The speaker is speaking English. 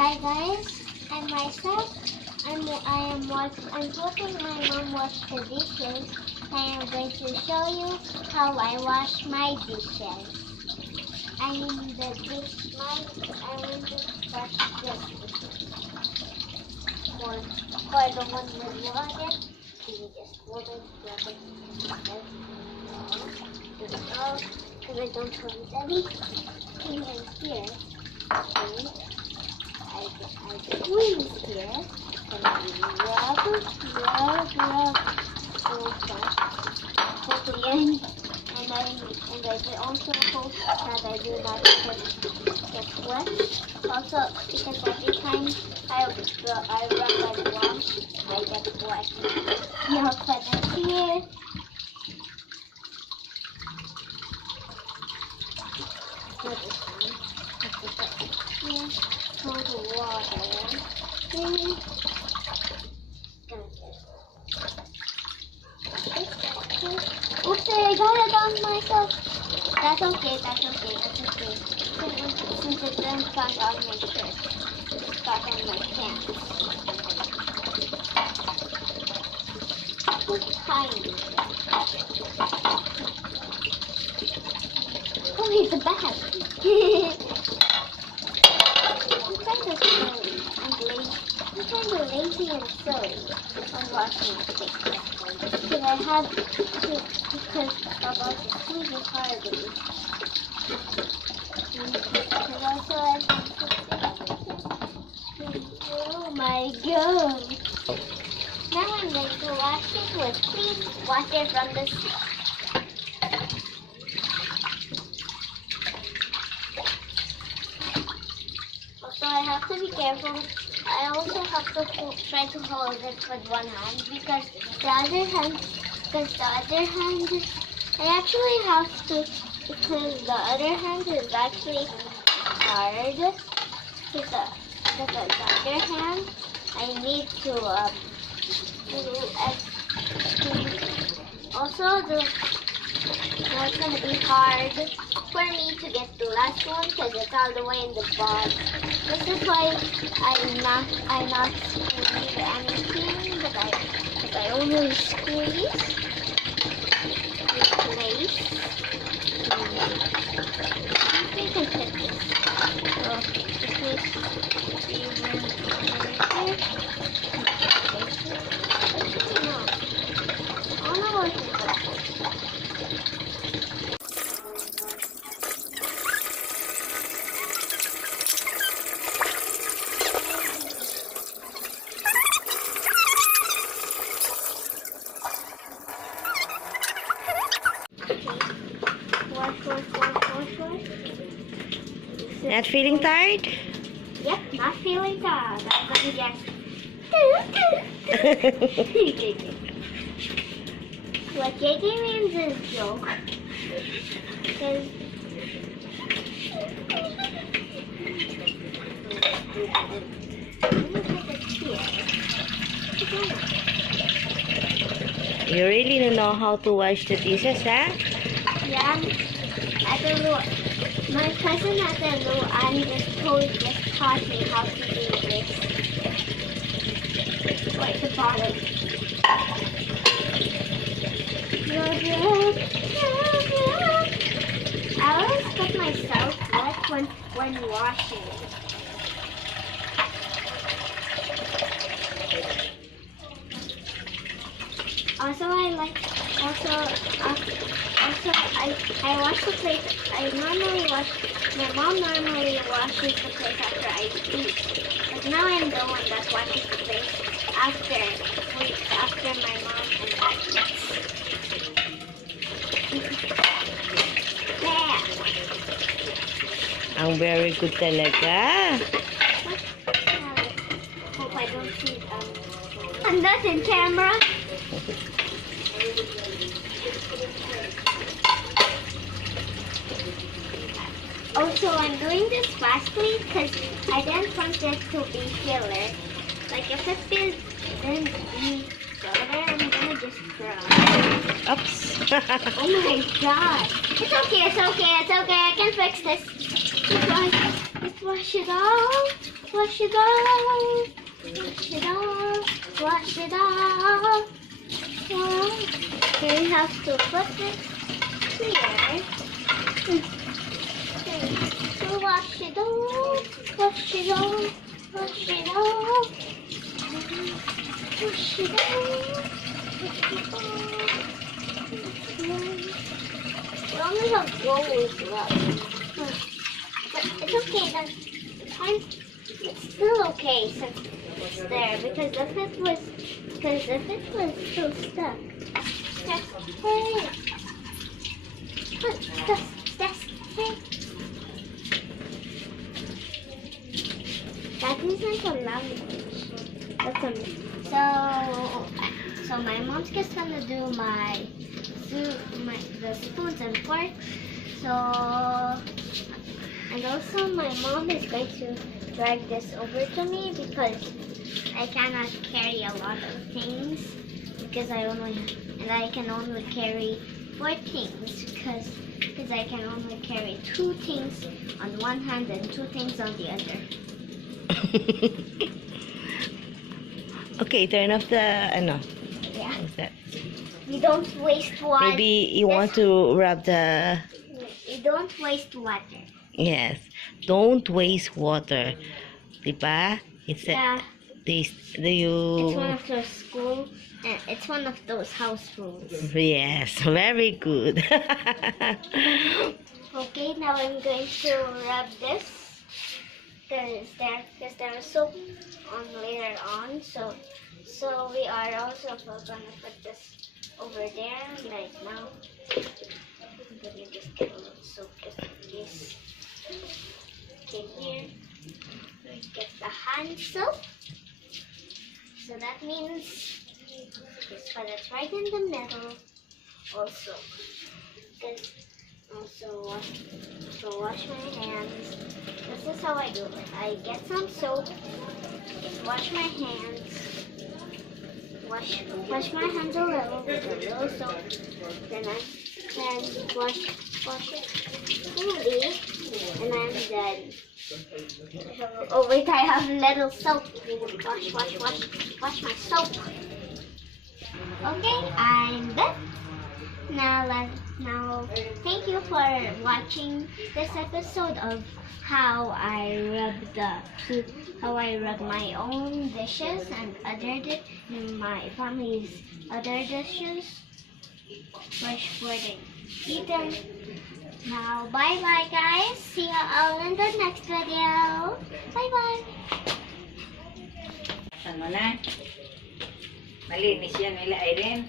Hi guys, I'm myself. I'm helping my mom wash the dishes. I am going to show you how I wash my dishes. I'm in the dish mat. I'm going to wash this dishes. For the one with water, you just hold it, grab it, do it all, because I don't have it any. And then here, I squeeze here, and I rub, so to the end, and I also hope that I do not get wet. Also, because every time I rub and wash, I get wet. Now put it here. Put it here. Pour the water. Oops, I got it on myself. That's okay. Since it didn't got on my shirt, it got on my pants. Tiny. Oh, it's a bag. I'm kind of lazy and silly on washing things. Because I have to, because about the squeeze is harder. And also I have to oh my god. Now I'm going to wash it with clean water from the sink. Also I have to be careful. I also have to try to hold it with one hand because the other hand, I actually have to, because the other hand is actually hard. With the other hand, I need to also it's going to be hard for me to get the last one because it's all the way in the bottom. This is why I not squeeze anything, but I only squeeze, replace. I think I fit this. Not feeling tired? Yep, not feeling tired. I'm gonna just what JJ means is joke. Because You really don't know how to wash the dishes, huh? yeah, I don't know. My cousin at the Lou and just taught me how to do this. Wait, the bottom. I always get myself wet when washing. Also, I wash the plate. My mom normally washes the plate after I eat. But now I'm the one that washes the plate after my mom and dad eats. There. Ang very good talaga. Hope I don't see I'm not in camera. Also, I'm doing this fastly because I didn't want it to be filler. Like if it didn't be filler, I'm gonna just throw. Oops. Oh my god. It's okay. I can fix this. Let's wash it off. wash it off, wash it off, wash it off. Okay, we have to put it here. To wash it off, wash it off, wash it off, wash it off. We only have rolls left. But it's okay, the time, it's still okay since it's there, because if it was still stuck. Hey! Hey! That isn't a language. That's a, so my mom's just gonna do the spoons and forks. So, and also my mom is going to drag this over to me because I cannot carry a lot of things because I can only carry 4 things because I can only carry 2 things on one hand and 2 things on the other. Okay, turn off the no. Yeah. What's that? We don't waste water. Maybe you want to rub the. We don't waste water. Yes, don't waste water. Diba? It's Yeah. It's one of those school. It's one of those house rules. Yes, very good. Okay, now I'm going to rub this. Because there's soap on later on. So we are also gonna put this over there right now. Let me just get a little soap just in case. Okay, here we get the hand soap. So that means just put it right in the middle. Also, because wash my hands. This is how I do it. I get some soap, wash my hands, wash my hands a little with a little soap, then I can wash it fully, and I'm done. Oh wait, I have little soap. Wash my soap. Okay, I'm done. Now, thank you for watching this episode of how I rub my own dishes and my family's other dishes for the eaten. Now, bye bye guys. See you all in the next video. Bye bye. Saan mo na? Malinis yan nila, Irene.